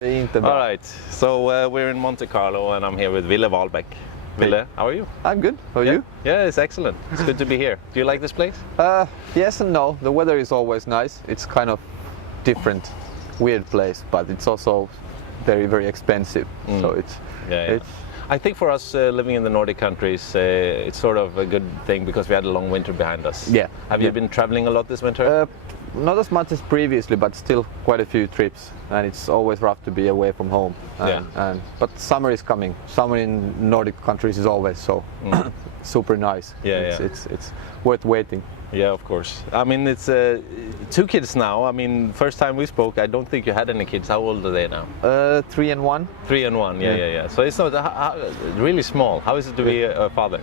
All right, so we're in Monte Carlo and I'm here with Ville Wahlbeck. Ville, how are you? I'm good. How are you? Yeah, it's excellent. It's good to be here. Do you like this place? Yes and no. The weather is always nice. It's kind of different, weird place, but it's also very, very expensive. So it's. I think for us living in the Nordic countries, it's sort of a good thing because we had a long winter behind us. Yeah. Have you been traveling a lot this winter? Not as much as previously, but still quite a few trips, and it's always rough to be away from home. But summer is coming. Summer in Nordic countries is always so super nice. It's worth waiting. Yeah, of course. I mean, it's 2 kids now. I mean, first time we spoke, I don't think you had any kids. How old are they now? 3 and 1. 3 and 1. Yeah. So it's not really small. How is it to be a father?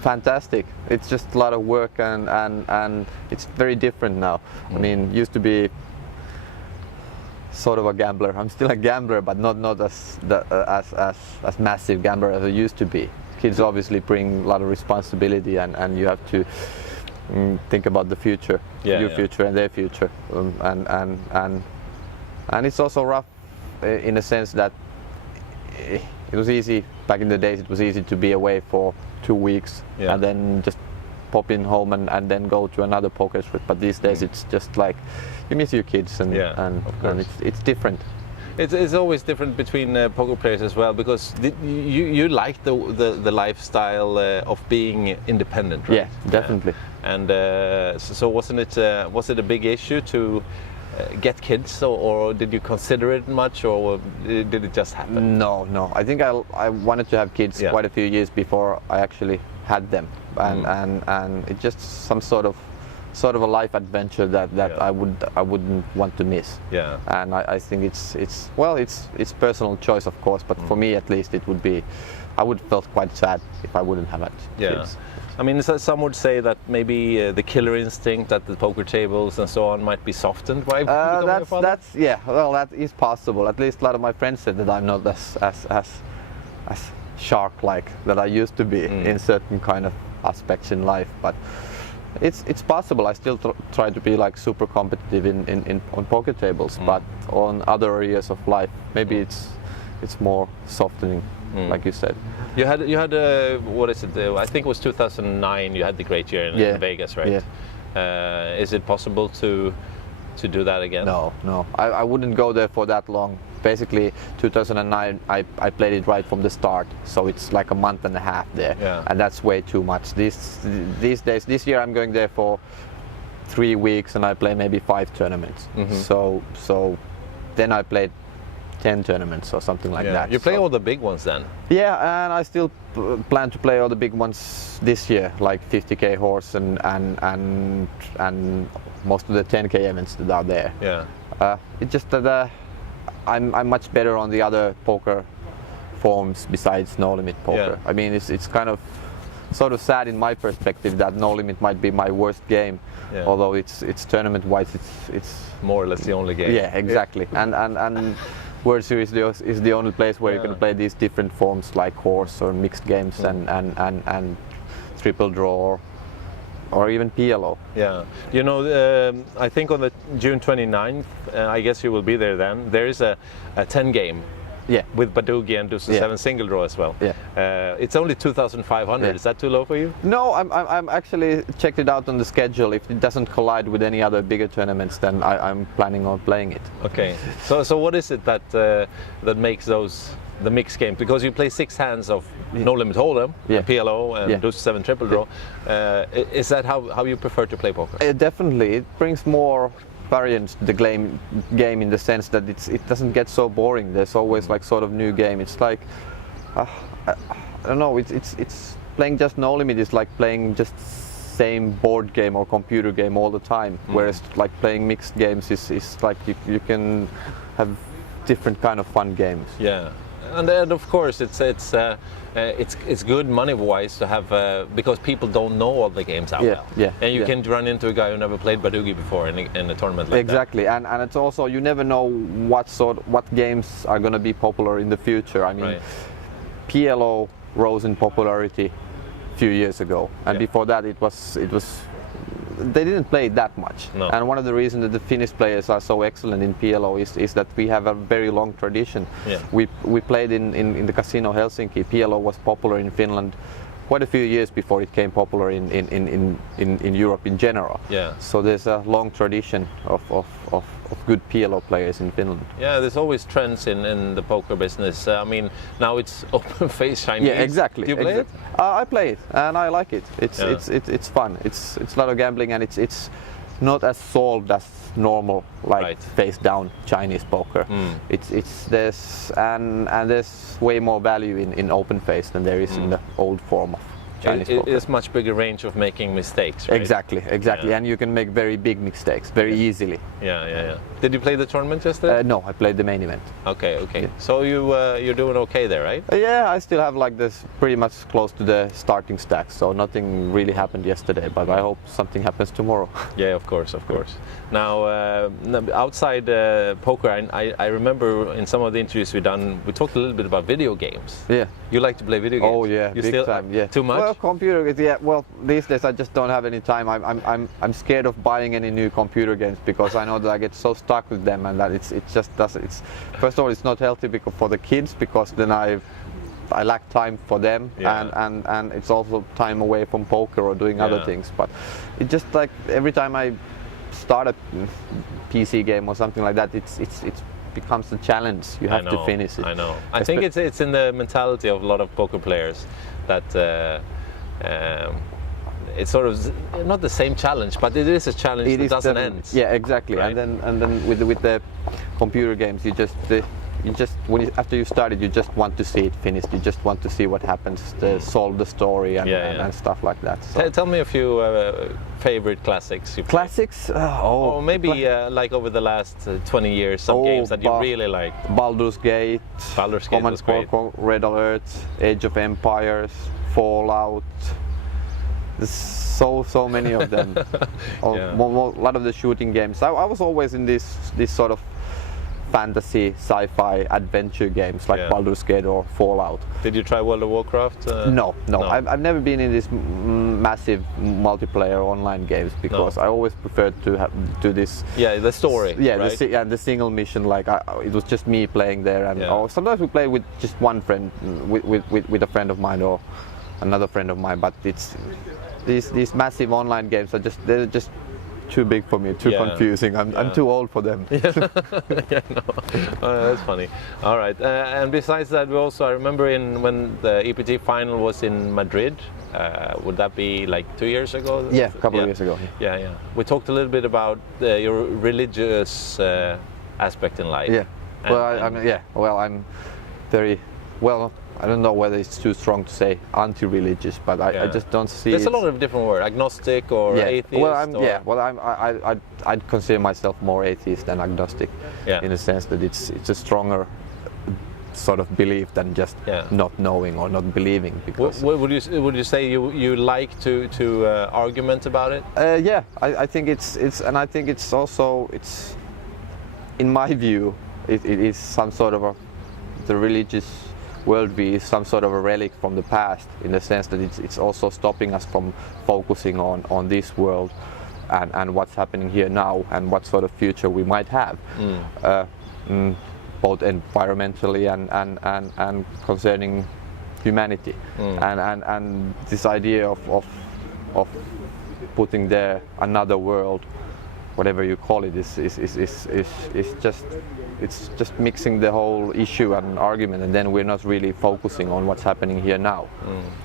Fantastic. It's just a lot of work and it's very different now. I mean, used to be sort of a gambler. I'm still a gambler, but not as massive gambler as I used to be. Kids obviously bring a lot of responsibility, and you have to think about the future, your future and their future, and it's also rough in a sense that it was easy back in the days. It was easy to be away for 2 weeks and then just pop in home and then go to another poker trip. But these days it's just like you miss your kids and it's different. It's always different between poker players as well, because you like the lifestyle of being independent, right? Yeah, definitely. And so was it a big issue to get kids, or did you consider it much, or did it just happen? No. I think I wanted to have kids quite a few years before I actually had them, and it's just some sort of a life adventure that I wouldn't want to miss. Yeah. And I think it's personal choice, of course, but for me at least I would felt quite sad if I wouldn't have had kids. I mean, some would say that maybe the killer instinct at the poker tables and so on might be softened by becoming a father? That is possible. At least a lot of my friends said that I'm not as shark-like that I used to be in certain kind of aspects in life, but it's possible. I still try to be like super competitive on poker tables, but on other areas of life, maybe it's more softening, like you said. You had what is it? I think it was 2009. You had the great year in Vegas, right? Yeah. Is it possible to do that again? No. I wouldn't go there for that long. Basically, 2009, I played it right from the start, so it's like a month and a half there, and that's way too much. These days, this year I'm going there for 3 weeks, and I play maybe 5 tournaments. So then I played 10 tournaments or something like that. You play all the big ones then? Yeah, and I still plan to play all the big ones this year, like 50k horse and most of the 10k events that are there. Yeah. It's just that I'm much better on the other poker forms besides no limit poker. I mean, it's kind of sort of sad in my perspective that no limit might be my worst game, although it's tournament wise it's more or less the only game. Yeah, exactly. And World Series is the only place where you can play these different forms like horse or mixed games and triple draw or even PLO. Yeah, you know, I think on the June 29th, I guess you will be there then. There is a 10 game. Yeah. With Badugi and Deuce 7 single draw as well. Yeah. It's only 2,500. Yeah. Is that too low for you? No, I'm actually checked it out on the schedule. If it doesn't collide with any other bigger tournaments, then I'm planning on playing it. Okay. So what is it that makes the mixed game? Because you play 6 hands of no limit hold'em, PLO, and Deuce 7 triple draw. Is that how you prefer to play poker? Definitely. It brings more variance to the game in the sense that it doesn't get so boring. There's always like sort of new game. It's like I don't know. It's playing just no limit is like playing just same board game or computer game all the time. Whereas like playing mixed games is like you can have different kind of fun games. Yeah. And of course, it's good money-wise to have because people don't know all the games out well. Yeah. And you can run into a guy who never played Badugi before in a tournament like exactly. that. And it's also you never know what games are going to be popular in the future. I mean, PLO rose in popularity a few years ago, and before that it was they didn't play it that much. No. And one of the reasons that the Finnish players are so excellent in PLO is that we have a very long tradition. Yeah. We played in the casino Helsinki. PLO was popular in Finland quite a few years before it became popular in Europe in general. Yeah. So there's a long tradition of good PLO players in Finland. Yeah, there's always trends in the poker business. I mean, now it's open face Chinese. Yeah, exactly. Do you play it? I play it and I like it. It's fun. It's a lot of gambling and it's not as solved as normal face down Chinese poker. There's way more value in open face than there is in the old form of Chinese poker. It's much bigger range of making mistakes, right? Exactly, Yeah. and you can make very big mistakes very easily. Yeah. Did you play the tournament yesterday? No, I played the main event. Okay. Yeah. So you're doing okay there, right? Yeah, I still have like this pretty much close to the starting stack, so nothing really happened yesterday, but I hope something happens tomorrow. Yeah, of course. Now, outside poker, I remember in some of the interviews we talked a little bit about video games. Yeah. You like to play video games? Oh yeah, you big still, time. Yeah. Too much? Well, computer. Yeah. Well, these days I just don't have any time. I'm scared of buying any new computer games because I know that I get so stuck with them and that it just doesn't. First of all, it's not healthy for the kids because then I lack time for them, and it's also time away from poker or doing other things. But it just like every time I start a PC game or something like that, it becomes a challenge. You have to finish it. I know. I think it's in the mentality of a lot of poker players that it's sort of not the same challenge, but it is a challenge that doesn't end. Yeah, exactly. Right? And then with the computer games, you just after you start it, you just want to see it finished. You just want to see what happens, solve the story and stuff like that. So. Tell me a few favorite classics you played. Classics? Or maybe like over the last 20 years, some games that you really liked. Baldur's Gate, was great. Red Alert, Age of Empires, Fallout. There's so many of them. A lot of the shooting games. I was always in this sort of fantasy, sci-fi, adventure games like Baldur's Gate or Fallout. Did you try World of Warcraft? No. I've never been in these massive multiplayer online games because I always preferred to do this. Yeah, the story. Yeah, right? the single mission. Like it was just me playing there, and or sometimes we play with just one friend, with a friend of mine or another friend of mine. But it's these massive online games they're just too big for me, too confusing. I'm too old for them. That's funny. All right, and besides that, I remember when the EPT final was in Madrid. Would that be like 2 years ago? Yeah, a couple of years ago. Yeah. We talked a little bit about your religious aspect in life. Yeah. I'm very well. I don't know whether it's too strong to say anti-religious, but I just don't see. There's a lot of different words, agnostic or atheist. I'd consider myself more atheist than agnostic, in the sense that it's a stronger sort of belief than just not knowing or not believing. Because would you say you like to argument about it? I think I think it's also in my view it is some sort of the religious worldview is some sort of a relic from the past, in the sense that it's also stopping us from focusing on this world and what's happening here now and what sort of future we might have, both environmentally and concerning humanity, and this idea of putting there another world, whatever you call it, is just mixing the whole issue and argument, and then we're not really focusing on what's happening here now.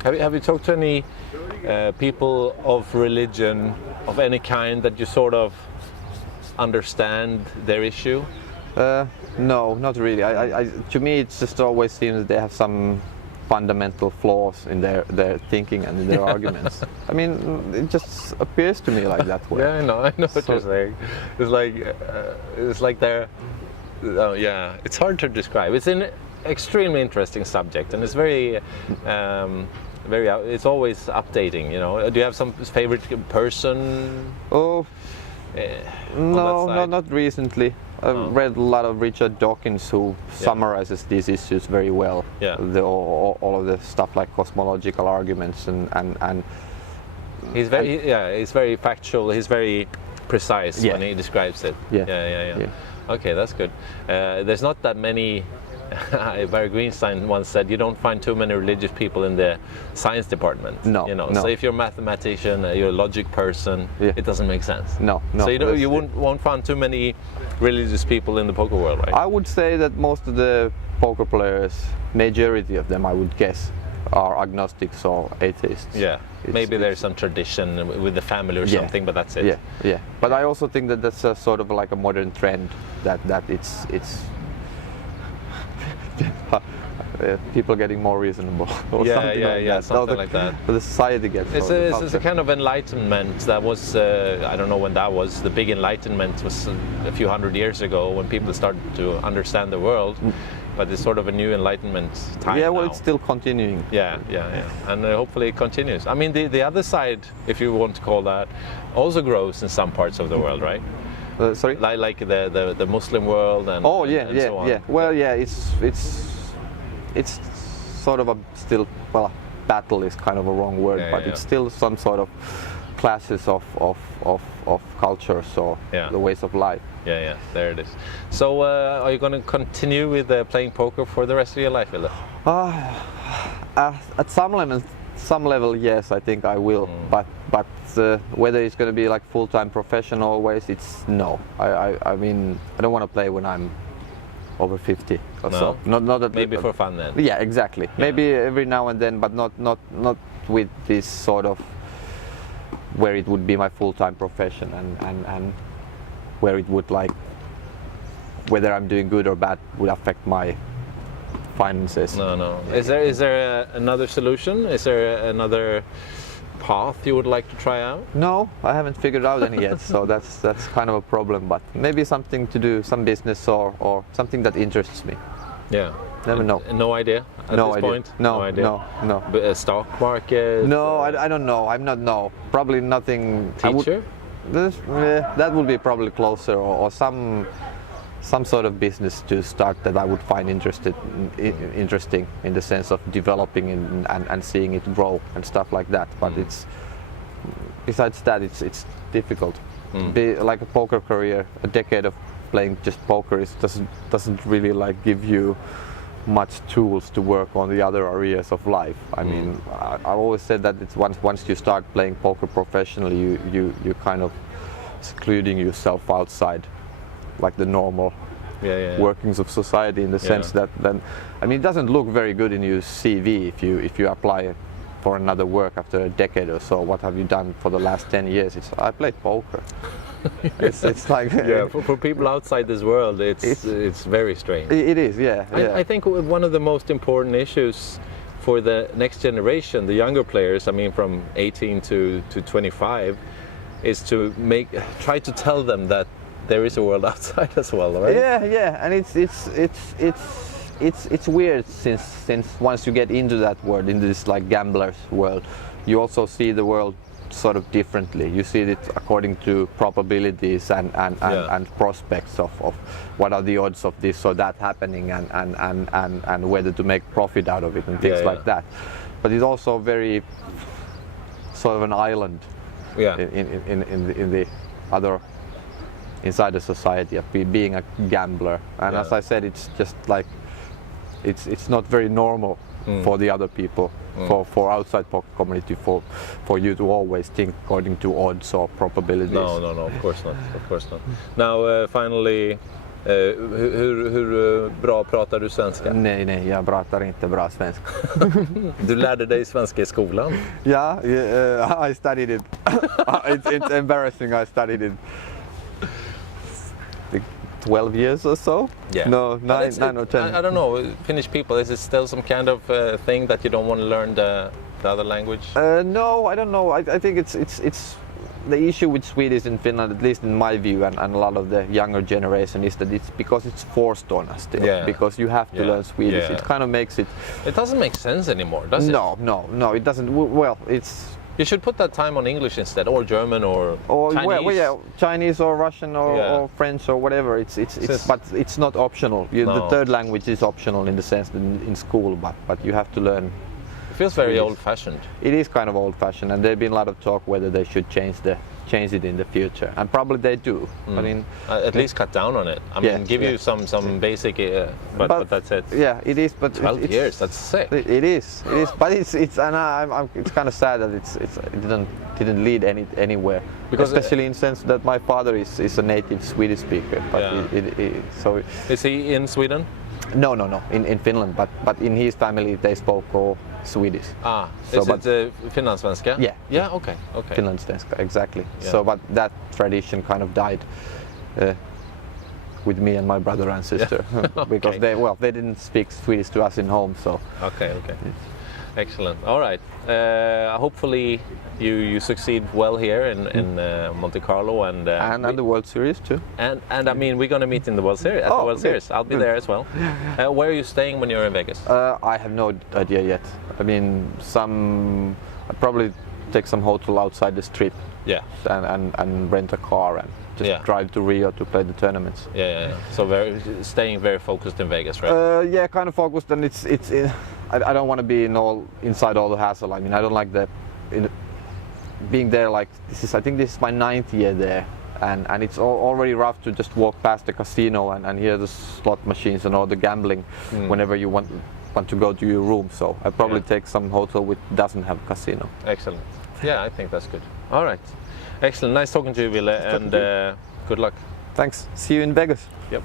Have you talked to any people of religion of any kind that you sort of understand their issue? No, not really. To me, it just always seems that they have some fundamental flaws in their thinking and in their arguments. I mean, it just appears to me like that way. Yeah, I know what you're saying. It's like they're. It's hard to describe. It's an extremely interesting subject, and it's very, it's always updating. Do you have some favorite person? Oh, no, not recently. I've read a lot of Richard Dawkins, who summarizes these issues very well. Yeah. All of the stuff like cosmological arguments and He's very factual. He's very precise when he describes it. Yeah. Okay, that's good. There's not that many. Barry Greenstein once said, "You don't find too many religious people in the science department." No. So if you're a mathematician, you're a logic person, it doesn't make sense. No. So you won't find too many religious people in the poker world, right? I would say that most of the poker players, majority of them, I would guess, are agnostics or atheists. Yeah. Maybe there's some tradition with the family or something, but that's it. Yeah. But I also think that that's a sort of like a modern trend that it's people getting more reasonable or something like that. The society gets. It's a kind of enlightenment that was I don't know when that was. The big enlightenment was a few hundred years ago when people started to understand the world. But it's sort of a new enlightenment time. Yeah, well, now. it's still continuing. Yeah, and hopefully it continues. I mean, the other side, if you want to call that, also grows in some parts of the world, right? Sorry. Like the Muslim world and so on. Yeah. Well, yeah, it's sort of a still, well, battle is kind of a wrong word, but it's still some sort of classes of cultures or the ways of life. Yeah, there it is. So are you going to continue with playing poker for the rest of your life, Ville? At some level, yes, I think I will. But whether it's going to be like full-time professional always, it's no. I mean, I don't want to play when I'm over 50 or so. Not that maybe for fun then. Yeah, exactly. Yeah. Maybe every now and then, but not with this sort of where it would be my full-time profession and where it would, like, whether I'm doing good or bad would affect my finances. No. Is there another solution? Is there another path you would like to try out? No, I haven't figured out any yet, so that's kind of a problem. But maybe something to do, some business or something that interests me. Yeah. Never know. No idea at this point? No idea. No. But a stock market? No, I don't know. I'm not. No, probably nothing. Teacher? That would be probably closer, or some sort of business to start that I would find interesting in the sense of developing and seeing it grow and stuff like that. But besides that, it's difficult. Be like a poker career, a decade of playing just poker doesn't really like give you much tools to work on the other areas of life. I mean, I always said that it's once you start playing poker professionally, you kind of secluding yourself outside like the normal workings of society, in the sense that then, I mean, it doesn't look very good in your CV if you apply for another work after a decade or so. What have you done for the last 10 years? I played poker. It's like for people outside this world, it's very strange. It is, yeah. I think one of the most important issues for the next generation, the younger players, I mean from 18 to 25, is to try to tell them that there is a world outside as well, right? Yeah, and it's weird since once you get into that world, into this like gambler's world, you also see the world sort of differently. You see it according to probabilities and prospects of what are the odds of this or that happening and whether to make profit out of it and things like that. But it's also very sort of an island in the other inside the society of being a gambler. And as I said, it's just like it's not very normal for the other people, for outside poker community, for you to always think according to odds or probabilities. No, of course not. Now finally, hur bra pratar du svenska? Nej, jag pratar inte bra svenska. Du lärde dig svenska i skolan? Yeah, I studied it. It's embarrassing. I studied it 12 years or so? Yeah. No, 9 or 10. I don't know, Finnish people, is it still some kind of thing that you don't want to learn the other language? No, I don't know. I think it's the issue with Swedish in Finland, at least in my view, and a lot of the younger generation, is that it's because it's forced on us still. Yeah. Because you have to learn Swedish. Yeah. It kind of makes it... It doesn't make sense anymore, does it? No, it doesn't. Well, it's... You should put that time on English instead, or German, or Chinese. Well, Chinese or Russian or French or whatever. But it's not optional. The third language is optional in the sense that in school, but you have to learn. feels very old-fashioned. It is kind of old-fashioned, and there's been a lot of talk whether they should change it in the future, and probably they do. I mean, at least cut down on it. I mean, give you some basic, but that's it. Yeah, it is. But 12 years, that's sick. It is. But it's and it's kind of sad that it didn't lead anywhere. Because especially in the sense that my father is a native Swedish speaker. But so is he in Sweden? No, in Finland. But in his family they spoke all Swedish. So is it Finland svenska? Yeah. Yeah. Okay. Finland svenska, exactly. Yeah. So, but that tradition kind of died with me and my brother and sister because they didn't speak Swedish to us in home. So. Okay. Excellent. All right. Hopefully you succeed well here in Monte Carlo and the World Series too. And I mean, we're going to meet in the World Series. At the World Series, I'll be there as well. Where are you staying when you're in Vegas? I have no idea yet. I mean, I'd probably take some hotel outside the strip. Yeah. And rent a car and just drive to Rio to play the tournaments. Yeah. So staying very focused in Vegas, right? Yeah, kind of focused, and I don't want to be inside all the hassle. I mean, I don't like being there. Like I think this is my 9th year there, and it's already rough to just walk past the casino and hear the slot machines and all the gambling whenever you want to go to your room. So I probably take some hotel which doesn't have casino. Excellent. Yeah, I think that's good. All right. Excellent. Nice talking to you, Ville, and good luck. Thanks. See you in Vegas. Yep.